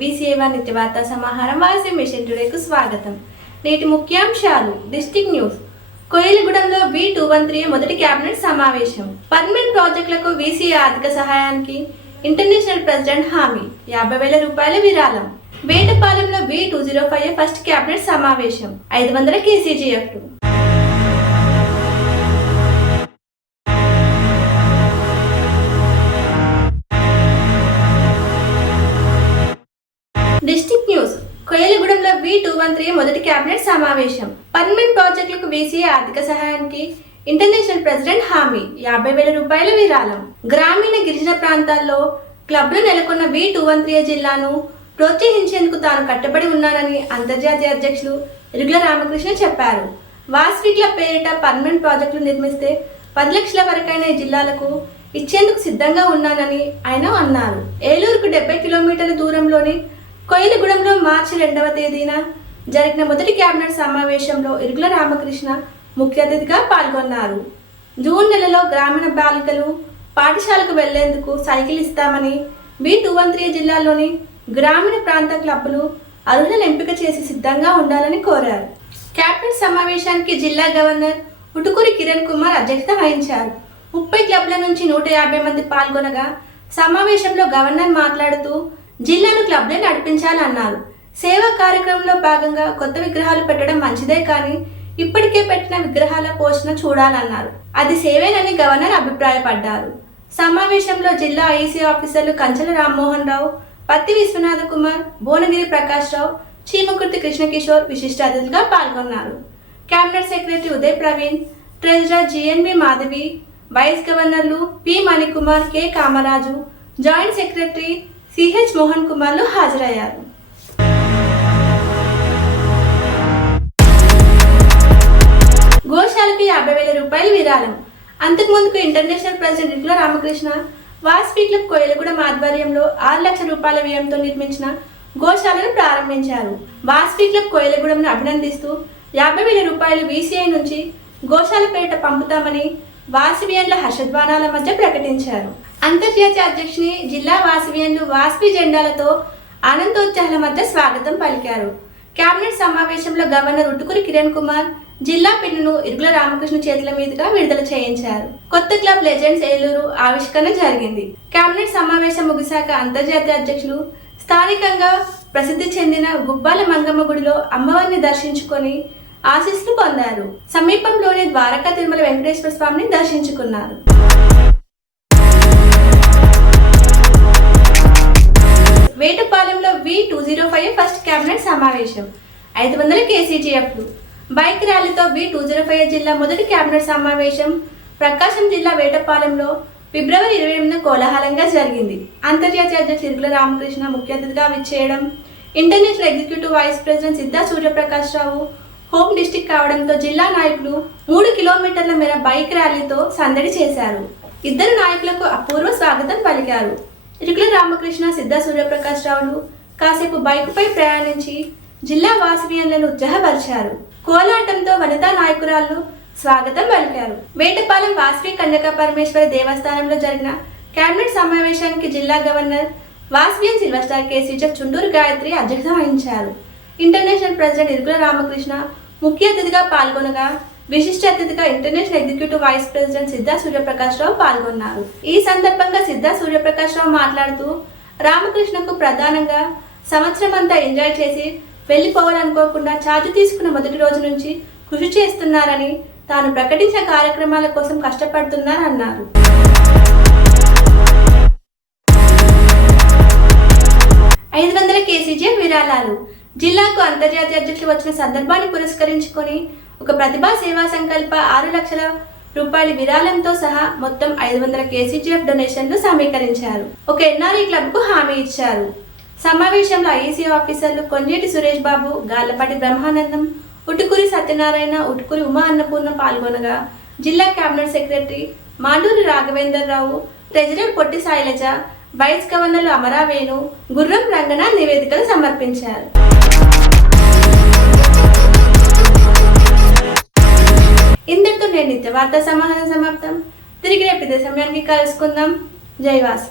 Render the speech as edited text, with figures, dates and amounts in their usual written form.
VCA1 నిత్య వార్తా సమాహారం వాసి మిషన్ టుడేకు స్వాగతం. నేటి ముఖ్యాంశాలు. District news. కోయిలగూడెంలో V213 మొదటి కేబినెట్ సమావేశం. పర్మనెంట్ ప్రాజెక్టులకు VCA ఆర్థిక సహాయానికి ఇంటర్నేషనల్ ప్రెసిడెంట్ హామీ. 50,000 రూపాయల విరాళం. వేటపాలెంలో V205 ఫస్ట్ కేబినెట్ సమావేశం. 500 KCGF. District news. కోయిలగూడెంలో V213 మొదటి కేబినెట్ సమావేశం. పర్మనెంట్ ప్రాజెక్టులకు VCA ఆర్థిక సహాయానికి ఇంటర్నేషనల్ ప్రెసిడెంట్ హామీ. 50,000 రూపాయల విరాళం. గ్రామీణ గిరిజన ప్రాంతాల్లో క్లబ్లు నెలకొన్న V213 జిల్లాను ప్రోత్సహించేందుకు తాను కట్టుబడి ఉన్నానని అంతర్జాతీయ అధ్యక్షులు ఇరుగుల రామకృష్ణ చెప్పారు. వాస్వి క్లబ్ పేరిట పర్మనెంట్ ప్రాజెక్టులు నిర్మిస్తే 10 లక్షల వరకైన ఈ జిల్లాలకు ఇచ్చేందుకు సిద్ధంగా ఉన్నానని ఆయన అన్నారు. ఏలూరుకు 70 కిలోమీటర్ల దూరంలోని కోయిలగూడెంలో మార్చి 2వ తేదీన జరిగిన మొదటి కేబినెట్ సమావేశంలో ఇరుగుల రామకృష్ణ ముఖ్య అతిథిగా పాల్గొన్నారు. జూన్ నెలలో గ్రామీణ బాలికలు పాఠశాలకు వెళ్లేందుకు సైకిల్ ఇస్తామని V213 జిల్లాలోని గ్రామీణ ప్రాంత క్లబ్లు అర్హులను ఎంపిక చేసి సిద్ధంగా ఉండాలని కోరారు. కేబినెట్ సమావేశానికి జిల్లా గవర్నర్ ఉటుకూరి కిరణ్ కుమార్ అధ్యక్షత వహించారు. 30 క్లబ్ల నుంచి 150 మంది పాల్గొనగా సమావేశంలో గవర్నర్ మాట్లాడుతూ జిల్లాను క్లబ్లే నడిపించాలన్నారు. సేవా కార్యక్రమంలో భాగంగా కొత్త విగ్రహాలు పెట్టడం మంచిదే కానీ ఇప్పటికే పెట్టిన విగ్రహాల పోషణ చూడాలన్నారు. అది సేవేనని గవర్నర్ అభిప్రాయపడ్డారు. సమావేశంలో జిల్లా ఐసీ ఆఫీసర్లు కంచెల రామ్మోహన్ రావు, పత్తి విశ్వనాథ కుమార్, భువనగిరి ప్రకాష్ రావు, చీమకుర్తి కృష్ణకిషోర్ విశిష్ట అతిథులుగా పాల్గొన్నారు. Cabinet secretary Uday Praveen, treasurer GNV Madhavi, vice గవర్నర్లు P Manikumar, K Kamaraju, joint secretary CH Mohan కుమార్లు హాజరయ్యారు. గోశాలకు 50,000 రూపాయల విరాళం. అంతకుముందుకు international president Irugula Ramakrishna Vasavi club Koyyalagudem ఆధ్వర్యంలో 6 లక్షల రూపాయల వ్యయంతో నిర్మించిన గోశాలను ప్రారంభించారు. వాస్వి క్లబ్ కోయిలగూడెంను అభినందిస్తూ 50,000 రూపాయలు VCA నుంచి గోశాల పేరిట పంపుతామని వాసవియన్ల హర్షధ్వానాల మధ్య ప్రకటించారు. అంతర్జాతీయ అధ్యక్షుని జిల్లా వాసవియన్లు వాస్వి జెండాలతో ఆనందోత్సాహాల మధ్య స్వాగతం పలికారు. కేబినెట్ సమావేశంలో గవర్నర్ ఉటుకూరి కిరణ్ కుమార్ జిల్లా పిన్నును ఇరుగుల రామకృష్ణ చేతుల మీదుగా విడుదల చేయించారు. కొత్త క్లబ్ లెజెండ్స్ ఏలూరు ఆవిష్కరణ జరిగింది. కేబినెట్ సమావేశం ముగిశాక అంతర్జాతీయ అధ్యక్షులు స్థానికంగా ప్రసిద్ధి చెందిన గుబ్బాల మంగమ్మ గుడిలో అమ్మవారిని దర్శించుకొని ఆశీస్సులు పొందారు. సమీపంలోని ద్వారకా తిరుమల వెంకటేశ్వర స్వామిని దర్శించుకున్నారు. వేటపాలెంలో V205 ఫస్ట్ కేబినెట్ సమావేశం. 500 KCGF. బైక్ ర్యాలీతో V205 జిల్లా మొదటి కేబినెట్ సమావేశం ప్రకాశం జిల్లా వేటపాలెంలో ఫిబ్రవరి 28న కోలాహలంగా జరిగింది. అంతర్జాతీయ అధ్యక్షులు ఇరుగుల రామకృష్ణ ముఖ్య అతిథిగా విచ్చేయడం, international executive vice president Siddha Suryaprakash Rao home district కావడంతో జిల్లా నాయకులు 3 కిలోమీటర్ల మేర బైక్ ర్యాలీతో సందడి చేశారు. ఇద్దరు నాయకులకు అపూర్వ స్వాగతం పలికారు. ఇరుగుల రామకృష్ణ, సిద్ధా సూర్యప్రకాష్ రావులు కాసేపు బైకుపై ప్రయాణించి జిల్లా వాసవియన్లను ఉత్సాహపరిచారు. కోలాటంతో వనితా నాయకురాలు స్వాగతం పలికారు. వేటపాలెం వాస్వి కన్యకా పరమేశ్వరి దేవస్థానంలో జరిగిన కేబినెట్ సమావేశానికి జిల్లా governor Vasavian silver star KCGF Chunduru Gayatri అధ్యక్షత వహించారు. ఇంటర్నేషనల్ ప్రెసిడెంట్ ఇరుగుల రామకృష్ణ ముఖ్య అతిథిగా పాల్గొనగా విశిష్ట అతిథిగా international executive vice president Siddha Suryaprakash Rao పాల్గొన్నారు. ఈ సందర్భంగా సిద్ధా సూర్యప్రకాష్ రావు మాట్లాడుతూ రామకృష్ణకు ప్రధానంగా సంవత్సరం అంతా ఎంజాయ్ చేసి వెళ్లిపోవాలనుకోకుండా ఛార్జ్ తీసుకున్న మొదటి రోజు నుంచి కృషి చేస్తున్నారని, తాను ప్రకటించిన కార్యక్రమాల కోసం కష్టపడుతున్నారన్నారు. KCGF విరాళాలు. జిల్లాకు అంతర్జాతీయ అధ్యక్షులు వచ్చిన సందర్భాన్ని పురస్కరించుకొని ఒక ప్రతిభా సేవా సంకల్ప 6 లక్షల రూపాయల విరాళంతో సహా మొత్తం 500 KCGF డొనేషన్లు సమీకరించారు. ఒక NRI క్లబ్ కు హామీ ఇచ్చారు. సమావేశంలో ఐసీ ఆఫీసర్లు కొంజేటి సురేష్ బాబు, గార్లపాటి బ్రహ్మానందం, ఉటుకూరి సత్యనారాయణ, ఉటుకూరి ఉమా అన్నపూర్ణ పాల్గొనగా జిల్లా కేబినెట్ సెక్రటరీ మాండూరి రాఘవేందర్ రావు, ట్రెజరర్ పొట్టి శైలజ, వైస్ గవర్నర్లు అమరావేణు, గుర్రం రంగన నివేదికలు సమర్పించారు. ఇంతటితో నేను నిత్య వార్తా సమాహారం సమాప్తం. తిరిగి రేపు ఇదే సమయానికి కలుసుకుందాం. జై వాసు.